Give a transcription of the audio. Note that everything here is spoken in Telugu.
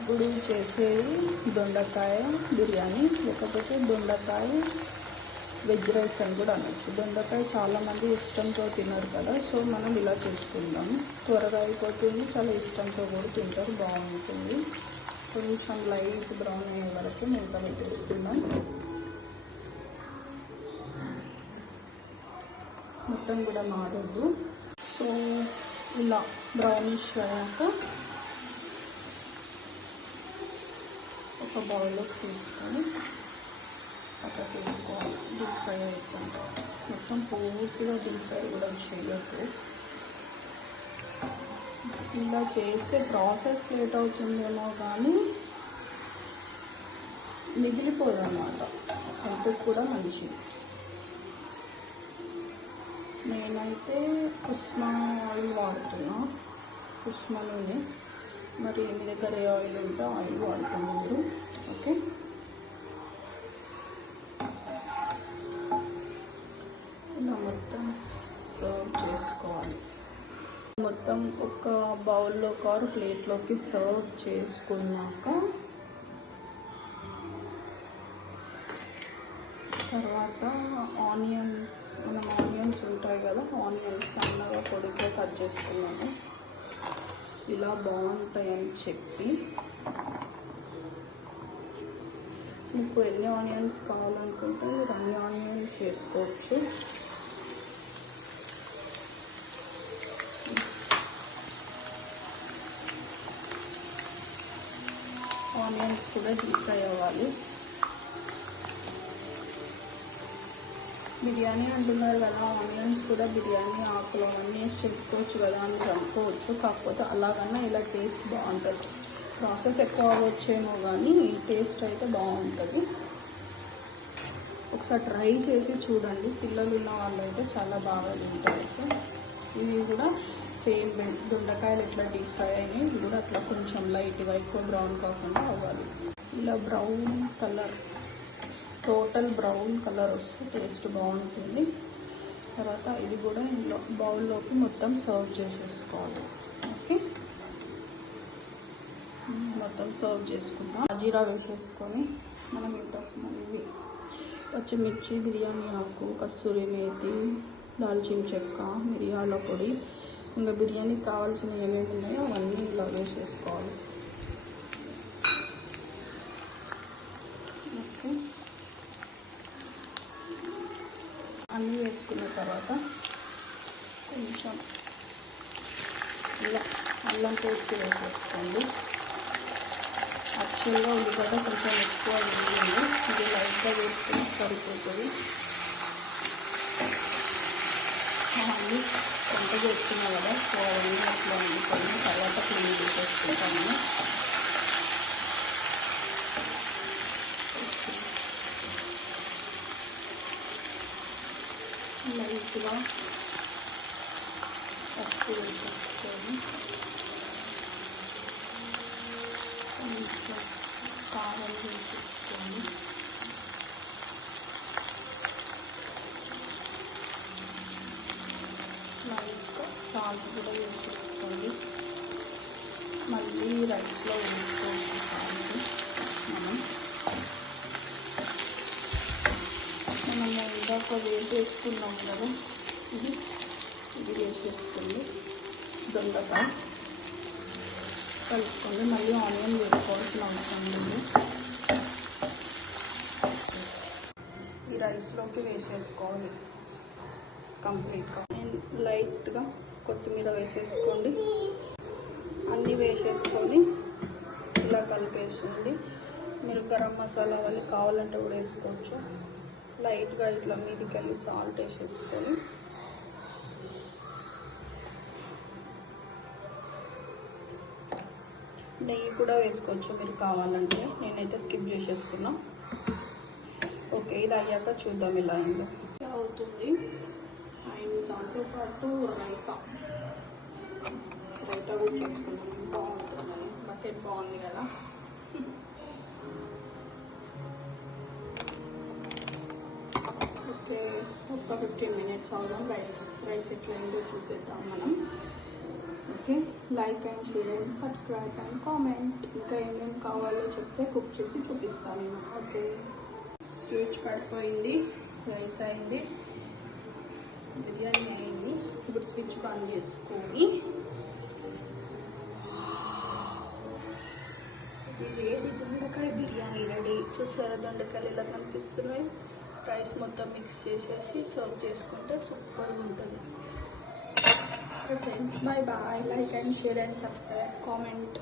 ఇప్పుడు చేసేది దొండకాయ బిర్యానీ, లేకపోతే దొండకాయ వెజ్ రైస్ అని కూడా అనొచ్చు. దొండకాయ చాలామంది ఇష్టంతో తినరు కదా, సో మనం ఇలా చేసుకుందాం. త్వరగా అయిపోతుంది, చాలా ఇష్టంతో కూడా తింటారు, బాగుంటుంది. కొంచెం లైట్ బ్రౌన్ అయ్యే వరకు మూత పెట్టేసుకుందాం. మొత్తం కూడా మారద్దు. సో ఇలా బ్రౌనిష్ అయ్యాక ఒక బౌల్లోకి తీసుకొని అట్లా తీసుకోవాలి. డీప్ ఫ్రై అవుతుంది. మొత్తం పూర్తిగా డీప్ ఫ్రై కూడా చేయొద్దు. ఇలా చేస్తే ప్రాసెస్ లేట్ అవుతుందేమో కానీ మిగిలిపోదు అన్నమాట. హెల్త్కి కూడా మంచిది. నేనైతే ఉస్మా ఆయిల్ వాడుతున్నా, ఉస్మా నూనె. మరి మీ దగ్గర ఏ ఆయిల్ ఉంటే ఆయిల్ వాడుతుంది మీరు. ఓకే, ఇలా మొత్తం సర్వ్ చేసుకోవాలి. మొత్తం ఒక బౌల్లో కారు ప్లేట్లోకి సర్వ్ చేసుకున్నాక తర్వాత ఆనియన్స్, మనం ఆనియన్స్ ఉంటాయి కదా, ఆనియన్స్ సన్నగా పొడిగా కట్ చేసుకున్నాము. ఇలా బాగుంటాయని చెప్పి మీకు ఎన్ని ఆనియన్స్ కావాలనుకుంటే మీరు అన్ని ఆనియన్స్ వేసుకోవచ్చు. ఆనియన్స్ కూడా డీప్ ఫ్రై అవ్వాలి. బిర్యానీ అంటున్నారు కదా, ఆనియన్స్ కూడా బిర్యానీ ఆకులు అవన్నీ వేసి చేసుకోవచ్చు కదా అని అనుకోవచ్చు. కాకపోతే అలాగన్నా ఇలా టేస్ట్ బాగుంటుంది. ప్రాసెస్ ఎక్కువ అవ్వచ్చేమో కానీ టేస్ట్ అయితే బాగుంటుంది. ఒకసారి ట్రై చేసి చూడండి. పిల్లలు ఉన్న వాళ్ళు అయితే చాలా బాగా తింటారు. ఇవి కూడా సేమ్ దొండకాయలు ఎట్లా డీప్ ఫ్రై అయినాయి, ఇవి కూడా అట్లా కొంచెం లైట్గా, ఎక్కువ బ్రౌన్ కాకుండా అవ్వాలి. ఇలా brown colour, total brown colour వస్తే టేస్ట్ బాగుంటుంది. తర్వాత ఇది కూడా ఇందులో బౌల్లోకి మొత్తం సర్వ్ చేసేసుకోవాలి. ఓకే, మొత్తం సర్వ్ చేసుకుందాం. జీరా వేసేసుకొని మనం ఇంకా మళ్ళీ పచ్చిమిర్చి, బిర్యానీ ఆకు, కస్తూరి మేతి, దాల్చిన చెక్క, మిరియాల పొడి, ఇంకా బిర్యానీకి కావాల్సినవి ఏమేమి ఉన్నాయో అవన్నీ ఇలా వేసేసుకోవాలి. ఓకే, అన్నీ వేసుకున్న తర్వాత కొంచెం ఇలా అల్లం పేస్ట్ వేసేసుకోండి. యాక్చువల్గా ఉల్లిగడ్డ కొంచెం ఎక్కువ వేయండి, ఇది లైట్గా వేసుకొని సరిపోతుంది. అన్నీ వంట చేస్తున్నా కదా, సో అవన్నీ అట్లా వండుకొని తర్వాత క్లీన్ చేసేసుకుంటాము. లైట్గా పసుపు వేసేసుకొని కొంచెం కారం వేసేసుకొని లైట్గా సాల్ట్ కూడా వేసేసుకోండి. మళ్ళీ రైస్లో వేసుకోవచ్చు సాల్ట్. మనము ఇందాక వేసేసుకున్నాం కదా, ఇది వేసేసుకోండి. దొండకాయ కలుపుకోండి. మళ్ళీ ఆనియన్ వేసుకోవాల్సిన అవసరం లేదు. ఈ రైస్లోకి వేసేసుకోవాలి కంప్లీట్గా. లైట్గా కొత్తిమీర వేసేసుకోండి. అన్నీ వేసేసుకొని ఇలా కలిపేసుకోండి. మీరు గరం మసాలా వాళ్ళు కావాలంటే కూడా వేసుకోవచ్చు. లైట్గా ఇట్లా మీదికి వెళ్ళి సాల్ట్ వేసేసుకొని నెయ్యి కూడా వేసుకోవచ్చు మీరు కావాలంటే. నేనైతే స్కిప్ చేసేస్తున్నా. ఓకే, ఇది అయ్యాక చూద్దాం ఇలా అయిందో. అవుతుంది. అండ్ దాంతోపాటు రైతా కూడా చేసుకున్నాం. బాగుంటుందని బకెట్ బాగుంది కదా. ఓకే, ఒక 15 minutes అవుదాం. రైస్ ఎట్లా అయిందో చూసేద్దాం మనం. Okay, like and share and subscribe and comment. ఇంకా ఏమేమి కావాలో చెప్తే కుక్ చేసి చూపిస్తాను నేను. ఓకే, స్విచ్ పడిపోయింది, రైస్ అయింది, బిర్యానీ అయింది. ఇప్పుడు స్విచ్ బంద్ చేసుకొని వేడి దొండకాయ బిర్యానీ రెడీ. చూసారా దొండకాయలు ఇలా కనిపిస్తున్నాయి. రైస్ మొత్తం మిక్స్ చేసేసి సర్వ్ చేసుకుంటే సూపర్గా ఉంటుంది. Friends, bye bye. Like and share and subscribe, comment.